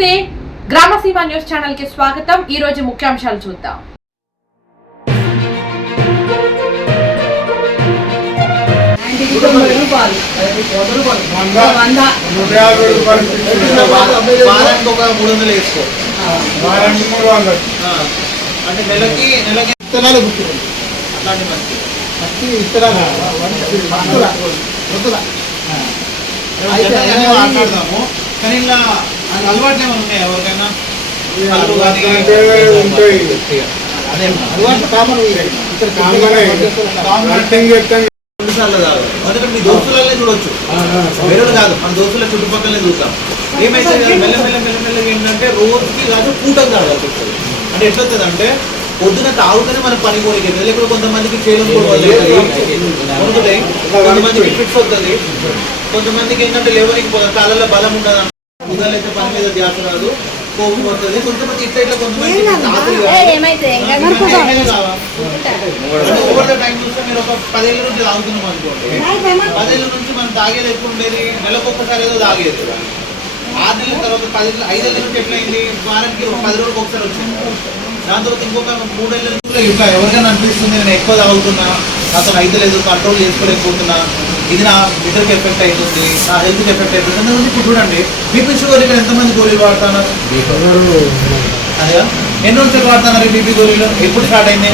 నమస్తే. గ్రామసీమ న్యూస్ ఛానల్కి స్వాగతం. ఈ రోజు ముఖ్యాంశాలు చూద్దాం. అంటే నెలకి నెలకి విత్తనాలు గుర్తుంది అట్లాంటి మంచి మంచి విత్తనాలు మాట్లాడదాము కానీ ఇలా అలవాట్లు ఏమైనా ఉన్నాయా ఎవరికైనా? అదే అలవాటు కామన్ ఇక్కడ చేస్తాం కాదు. మీ దోస్తులనే చూడొచ్చు. వేరే కాదు మన దోస్తుల చుట్టుపక్కలనే చూద్దాం. ఏమైతే మెల్ల మెల్ల మెల్ల మెల్లగా ఏంటంటే రోజుకి కాదు తాగాల్సి వస్తుంది అంటే ఎట్లా వస్తుంది అంటే పొద్దున తాగుతూనే మనకు పని కోరిక లేకపోతే కొంతమందికి చేయడం కొంతమందికి ఫిట్స్ వస్తుంది. కొంతమందికి ఏంటంటే లేవరికి కాళ్ళలో బలం ఉండదు ఉదలైతే పని మీద ధ్యాస రాదు కోపం వస్తుంది. కొంతమంది ఇట్లా ఇట్లా కొంతమంది రాత్రి కాదు. ఏమైనా కావా? అంటే ఓవర్ ద టైం చూస్తే మీరు ఒక పదేళ్ళ నుంచి తాగుతున్నాం అనుకోండి. పదేళ్ళ నుంచి మనం తాగేది ఎప్పుడు ఉండేది నెలకు ఒక్కసారి ఏదో తాగేది. ఆరు నెలల తర్వాత పది ఐదేళ్ళ నుంచి ఎట్లయింది? వారానికి ఒక పది రోజులకు ఒకసారి వచ్చింది. దాని తర్వాత ఇంకొక మూడేళ్ళ నుంచి ఇట్లా ఎవరికైనా అనిపిస్తుంది నేను ఎక్కువ తాగుతున్నా అసలు అయితే లేదు కంట్రోల్ చేసుకోలేకపోతున్నా. ఇది నా బిడ్డకి ఎఫెక్ట్ అవుతుంది నా హెల్త్కి ఎఫెక్ట్ అవుతుంది ఇప్పుడు చూడండి. బీపీ షుగర్ ఇక్కడ ఎంతమంది గోళీలు వాడుతున్నారు? అదే. ఎన్ని రోజులు వాడుతున్నారు బీపీ గోళీలు? ఎప్పుడు స్టార్ట్ అయింది?